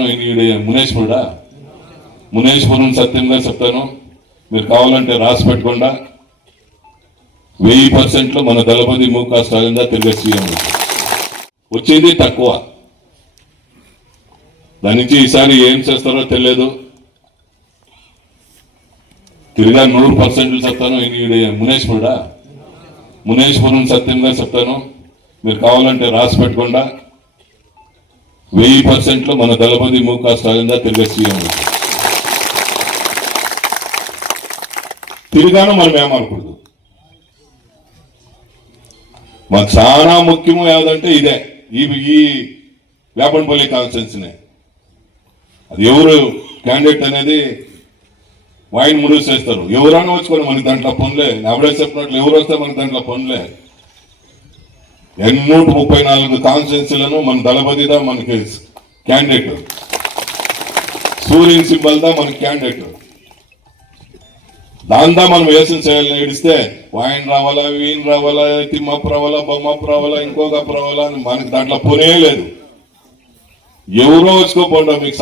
చెప్తాను. మునేశ్వరం సత్యంగా చెప్తాను. మీరు కావాలంటే రాసి పెట్టుకుండా 1000% మన దళపతి ముఖ స్టాలిన్గా తిరిగే సీఎం వచ్చేది తక్కువ. దాని నుంచి ఈసారి ఏం చేస్తారో తెలియదు. తిరిగా 100% చెప్తాను. మునేశ్వరం సత్యంగా చెప్తాను. మీరు కావాలంటే రాసి పెట్టుకుండా 1000% మన దళపతి ముఖ స్టాలిన్గా తిరిగే సీఎం తిరిగాను. మనం ఏమనకూడదు. మాకు చాలా ముఖ్యము ఏదంటే ఇదే, ఈ వేపనపల్లి కాన్స్టిట్యున్సీనే. అది ఎవరు క్యాండిడేట్ అనేది వాయిన్ ముడుగు చేస్తారు. ఎవరైనా వచ్చుకోండి, మనకి దాంట్లో పనులే. అప్పుడే చెప్పినట్లు ఎవరు వస్తే మనకి దాంట్లో పనులే. 134 కాన్స్టిట్యున్సీలను మన దళపతిదా మనకి క్యాండిడేట్. సూర్యుని సింబల్ దా మనకి క్యాండిడేట్. దాందా మనం వేసం చేయాలని ఏడిస్తే వాయిన్ రావాలా, వీన్ రావాలా, తిమ్మప్పు రావాలా, బొమ్మప్పు రావాలా, ఇంకొక రావాలా అని మనకి దాంట్లో పనే లేదు. ఎవరో వచ్చుకోకుండా మీకు